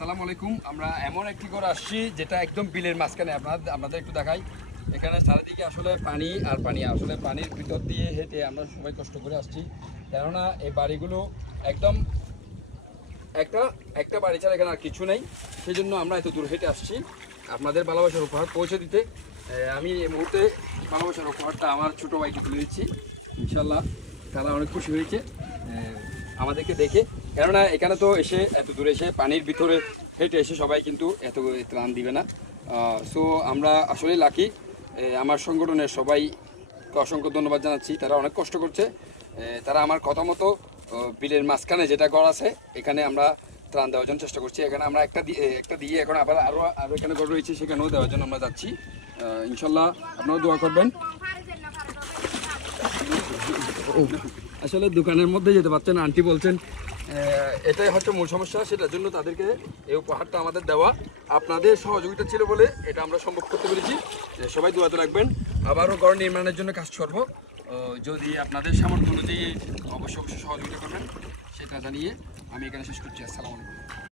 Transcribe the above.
আসসালামু আলাইকুম। আমরা এমন একটি ঘর আসছি যেটা একদম বিলের মাঝখানে। আপনাদের একটু দেখাই। এখানে চারিদিকে আসলে পানি আর পানি, আসলে পানির ভিতর দিয়ে হেঁটে আমরা সবাই কষ্ট করে আসছি, কেননা এই বাড়িগুলো একদম একটা একটা বাড়ি ছাড়া এখানে আর কিছু নেই। সেই জন্য আমরা এত দূর হেঁটে আসছি আপনাদের ভালোবাসার উপহার পৌঁছে দিতে। আমি এই মুহূর্তে ভালোবাসার উপহারটা আমার ছোটো ভাইকে তুলে দিচ্ছি। ইনশাল্লাহ তারা অনেক খুশি হয়েছে আমাদেরকে দেখে, কেননা এখানে তো এসে এত দূরে এসে পানির ভিতরে হেঁটে এসে সবাই কিন্তু এত ত্রাণ দিবে না। সো আমরা আসলে লাকি। আমার সংগঠনের সবাইকে অসংখ্য ধন্যবাদ জানাচ্ছি, তারা অনেক কষ্ট করছে। তারা আমার কথা মতো বিলের মাঝখানে যেটা ঘর আছে এখানে আমরা ত্রাণ দেওয়ার জন্য চেষ্টা করছি। এখানে আমরা একটা দিয়ে এখন আবার আরও এখানে ঘর রয়েছে, সেখানেও দেওয়ার জন্য আমরা যাচ্ছি। ইনশাল্লাহ আপনারা দোয়া করবেন। আসলে দোকানের মধ্যে যেতে পারছেন, আন্টি বলছেন এটাই হচ্ছে মূল সমস্যা, সেটার জন্য তাদেরকে এই উপহারটা আমাদের দেওয়া। আপনাদের সহযোগিতা ছিল বলে এটা আমরা সম্ভব করতে পেরেছি। সবাই দোয়াতে রাখবেন। আবারও ঘর নির্মাণের জন্য কাজ করব, যদি আপনাদের সামর্থ্য অনুযায়ী অবশ্যই সহযোগিতা করবেন সেটা জানিয়ে আমি এখানে শেষ করছি। আসসালামু আলাইকুম।